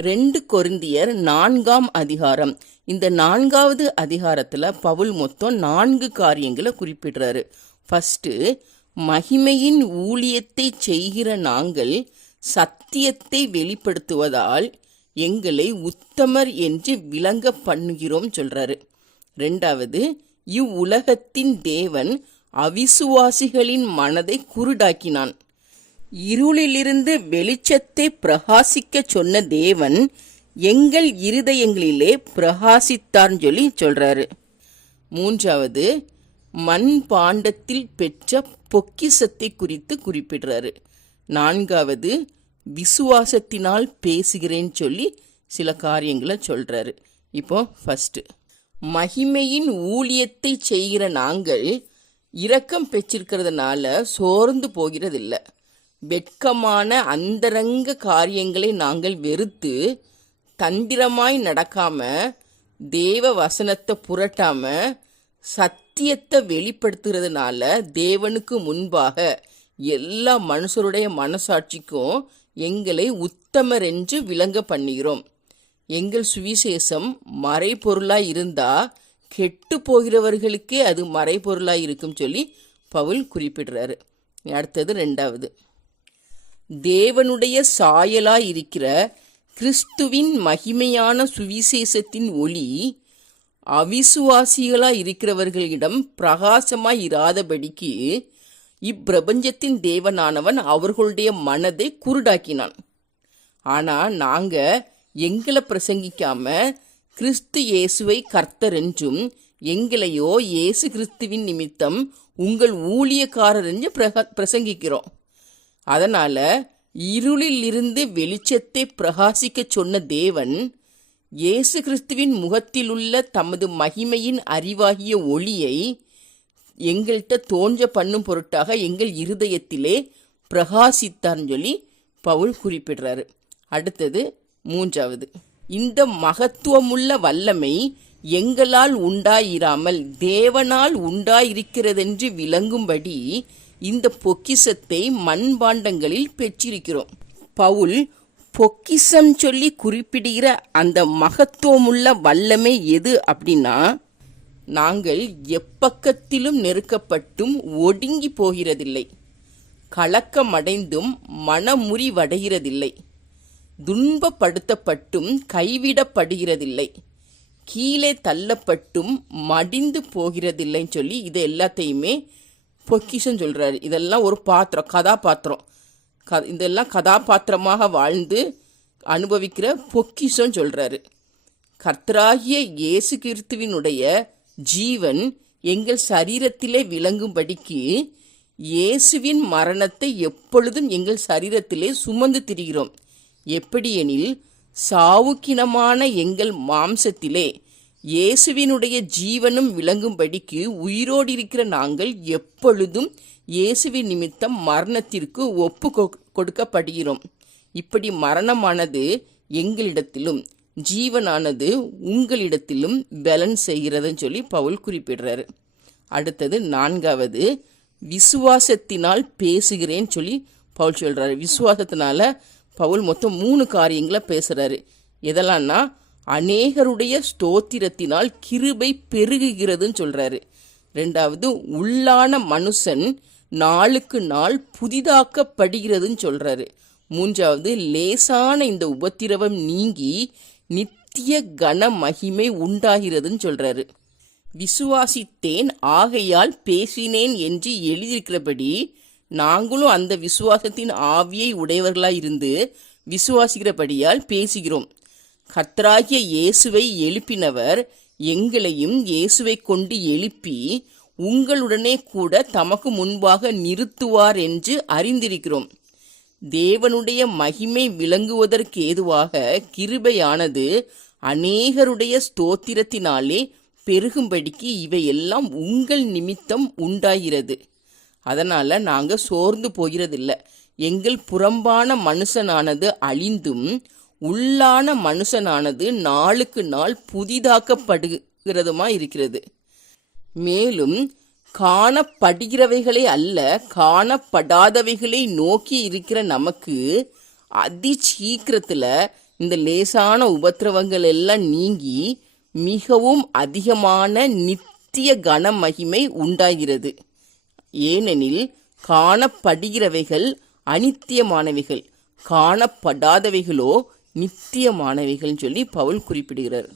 ரெண்டு கொரிந்தியர் நான்காம் அதிகாரம். இந்த நான்காவது அதிகாரத்துல பவுல் மொத்தம் நான்கு காரியங்களை குறிப்பிடுறாரு. ஃபர்ஸ்ட் மகிமையின் ஊழியத்தை செய்கிற நாங்கள் சத்தியத்தை வெளிப்படுத்துவதால் எங்களை உத்தமர் என்று விளங்க பண்ணுகிறோம் சொல்றாரு. ரெண்டாவது இவ்வுலகத்தின் தேவன் அவிசுவாசிகளின் மனதை குருடாக்கினான். இருளிலிருந்து வெளிச்சத்தை பிரகாசிக்க சொன்ன தேவன் எங்கள் இருதயங்களிலே பிரகாசித்தார்னு சொல்லி சொல்றாரு. மூன்றாவது மண் பாண்டத்தில் பெற்ற பொக்கிசத்தை குறித்து குறிப்பிடுறாரு. நான்காவது விசுவாசத்தினால் பேசுகிறேன்னு சொல்லி சில காரியங்களை சொல்றாரு. இப்போ ஃபஸ்ட்டு மகிமையின் ஊழியத்தை செய்கிற நாங்கள் இரக்கம் பெற்றிருக்கிறதுனால சோர்ந்து போகிறதில்லை. வெட்கமான அந்தரங்க காரியங்களை நாங்கள் வெறுத்து தந்திரமாய் நடக்காம தேவ வசனத்தை புரட்டாம சத்தியத்தை வெளிப்படுத்துறதுனால தேவனுக்கு முன்பாக எல்லா மனுஷருடைய மனசாட்சிக்கும் எங்களை உத்தமர் என்று விளங்க பண்ணுகிறோம். எங்கள் சுவிசேஷம் மறைபொருளாய் இருந்தா கெட்டு போகிறவர்களுக்கே அது மறைபொருளாய் இருக்கும் சொல்லி பவுல் குறிப்பிடுறாரு. அடுத்தது ரெண்டாவது. தேவனுடைய சாயலாயிருக்கிற கிறிஸ்துவின் மகிமையான சுவிசேஷத்தின் ஒளி அவிசுவாசிகளாய் இருக்கிறவர்களிடம் பிரகாசமாய் இராதபடிக்கு இப்பிரபஞ்சத்தின் தேவனானவன் அவர்களுடைய மனதை குருடாக்கினான். ஆனா நாங்க எங்களை பிரசங்கிக்காம கிறிஸ்து இயேசுவை கர்த்தர் என்றும் எங்களையோ இயேசு கிறிஸ்துவின் நிமித்தம் உங்கள் ஊழியக்காரர் என்று பிரசங்கிக்கிறோம். அதனால இருளில் இருந்து வெளிச்சத்தை பிரகாசிக்க சொன்ன தேவன் இயேசு கிறிஸ்துவின் முகத்திலுள்ள தமது மகிமையின் அறிவாகிய ஒளியை எங்கள்கிட்ட தோன்ற பண்ணும் பொருட்டாக எங்கள் இருதயத்திலே பிரகாசித்தார்னு சொல்லி பவுல் குறிப்பிடுறாரு. அடுத்தது மூன்றாவது. இந்த மகத்துவமுள்ள வல்லமை எங்களால் உண்டாயிராமல் தேவனால் உண்டாயிருக்கிறதென்று விளங்கும்படி இந்த பொக்கிசத்தை மண்பாண்டங்களில் பெற்றிருக்கிறோம். பவுல் பொக்கிசம் சொல்லி குறிப்பிடுகிற அந்த மகத்துவமுள்ள வல்லமை எது அப்படின்னா நாங்கள் எப்பக்கத்திலும் நெருக்கப்பட்டும் ஒடுங்கி போகிறதில்லை. கலக்கமடைந்தும் மனமுறிவடைகிறதில்லை துன்பப்படுத்தப்பட்டும் கைவிடப்படுகிறதில்லை. கீழே தள்ளப்பட்டும் மடிந்து போகிறதில்லைன்னு சொல்லி இது எல்லாத்தையுமே பொக்கிஷம் சொல்கிறாரு இதெல்லாம் ஒரு பாத்திரம் கதாபாத்திரம். க இதெல்லாம் கதாபாத்திரமாக வாழ்ந்து அனுபவிக்கிற பொக்கிஷம் சொல்கிறாரு கர்த்தராகிய இயேசு கிறிஸ்துவினுடைய ஜீவன் எங்கள் சரீரத்திலே விளங்கும்படிக்கு இயேசுவின் மரணத்தை எப்பொழுதும் எங்கள் சரீரத்திலே சுமந்து திரிகிறோம். எப்படியெனில் சாவுக்கினமான எங்கள் மாம்சத்திலே இயேசுவினுடைய ஜீவனும் விளங்கும்படிக்கு உயிரோடு இருக்கிற நாங்கள் எப்பொழுதும் இயேசுவின் நிமித்தம் மரணத்திற்கு ஒப்பு கொ- கொடுக்கப்படுகிறோம். இப்படி மரணமானது எங்களிடத்திலும் ஜீவனானது உங்களிடத்திலும் பலன் செய்கிறதுன்னு சொல்லி பவுல் குறிப்பிடுறாரு. அடுத்தது நான்காவது விசுவாசத்தினால் பேசுகிறேன்னு சொல்லி பவுல் சொல்கிறாரு விசுவாசத்தினால பவுல் மொத்தம் மூணு காரியங்களை பேசுகிறாரு எதெல்லாம்னா அநேகருடைய ஸ்தோத்திரத்தினால் கிருபை பெருகுகிறதுன்னு சொல்றாரு. ரெண்டாவது உள்ளான மனுஷன் நாளுக்கு நாள் புதிதாக்கப்படுகிறதுன்னு சொல்றாரு. மூன்றாவது லேசான இந்த உபத்திரவம் நீங்கி நித்திய கன மகிமை உண்டாகிறதுன்னு சொல்றாரு. விசுவாசித்தேன் ஆகையால் பேசினேன் என்று எழுதியிருக்கிறபடி நாங்களும் அந்த விசுவாசத்தின் ஆவியை உடையவர்களாய் இருந்து விசுவாசிக்கிறபடியால் பேசுகிறோம். கர்த்தராகிய இயேசுவை எழுப்பினவர் எங்களையும் இயேசுவை கொண்டு எழுப்பி உங்களுடனே கூட தமக்கு முன்பாக நிறுத்துவார் என்று அறிந்திருக்கிறோம். தேவனுடைய மகிமை விளங்குவதற்கு ஏதுவாக கிருபையானது அநேகருடைய ஸ்தோத்திரத்தினாலே பெருகும்படிக்கு இவையெல்லாம் உங்கள் நிமித்தம் உண்டாகிறது. அதனால நாங்கள் சோர்ந்து போகிறதில்ல. எங்கள் புறம்பான மனுஷனானது அழிந்தும் உள்ளான மனுஷனானது நாளுக்கு நாள் புதிதாக்கப்படுகிறதுமா இருக்கிறது. மேலும் காணப்படுகிறவைகளை அல்ல காணப்படாதவைகளை நோக்கி இருக்கிற நமக்கு அதிசீக்கிரத்தில் இந்த லேசான உபத்திரவங்கள் எல்லாம் நீங்கி மிகவும் அதிகமான நித்திய கன மகிமை உண்டாகிறது. ஏனெனில் காணப்படுகிறவைகள் அனித்தியமானவைகள். காணப்படாதவைகளோ நித்திய மாணவிகள்னு சொல்லி பவுல் குறிப்பிடுகிறார்.